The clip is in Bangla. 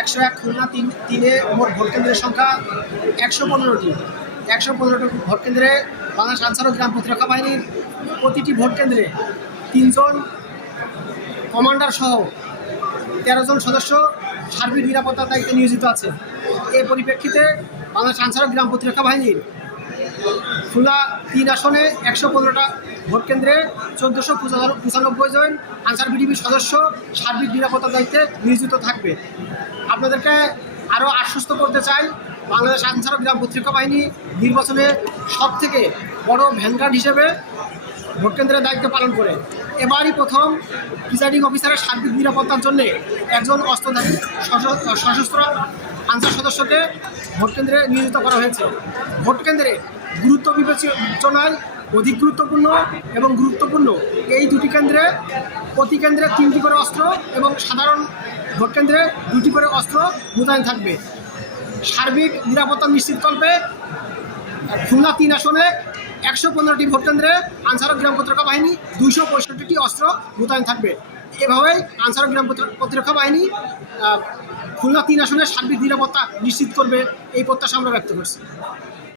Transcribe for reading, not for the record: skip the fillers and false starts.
101 খুলনা তিনে মোট ভোট কেন্দ্রের সংখ্যা 115টি। 115টি ভোট কেন্দ্রে বাংলাদেশ আনসার ও গ্রাম প্রতিরক্ষা বাহিনীর প্রতিটি ভোট কেন্দ্রে 3 জন কমান্ডার সহ 13 জন সদস্য সার্বিক নিরাপত্তার দায়িত্বে নিয়োজিত আছে। এই পরিপ্রেক্ষিতে বাংলাদেশ আনসার ও গ্রাম প্রতিরক্ষা বাহিনীর খুলনা 3 আসনে 115টা ভোট কেন্দ্রে 1495 জন আনসার বিডিবির সদস্য সার্বিক নিরাপত্তার দায়িত্বে নিয়োজিত থাকবে। আপনাদেরকে আরও আশ্বস্ত করতে চাই, বাংলাদেশ আনসার ও গ্রাম প্রতিরক্ষা বাহিনী নির্বাচনে সবথেকে বড় ভ্যানগার্ড হিসেবে ভোট কেন্দ্রের দায়িত্ব পালন করে এবারই প্রথম প্রিজাইডিং অফিসারের সার্বিক নিরাপত্তার জন্য একজন অস্ত্রধারী সশস্ত্র আনসার সদস্যকে ভোট কেন্দ্রে নিয়োজিত করা হয়েছে। ভোট কেন্দ্রে গুরুত্ব বিবেচনায় অধিক গুরুত্বপূর্ণ এবং গুরুত্বপূর্ণ এই দুটি কেন্দ্রে প্রতি কেন্দ্রে 3টি করে অস্ত্র এবং সাধারণ ভোট কেন্দ্রে 2টি করে অস্ত্র মোতায়েন থাকবে। সার্বিক নিরাপত্তা নিশ্চিতকল্পে খুলনা 3 আসনে 115টি ভোট কেন্দ্রে আনসার ও গ্রাম প্রতিরক্ষা বাহিনী 265টি অস্ত্র মোতায়েন থাকবে। এভাবেই আনসার ও গ্রাম প্রতিরক্ষা বাহিনী খুলনা 3 আসনে সার্বিক নিরাপত্তা নিশ্চিত করবে, এই প্রত্যাশা আমরা ব্যক্ত করছি।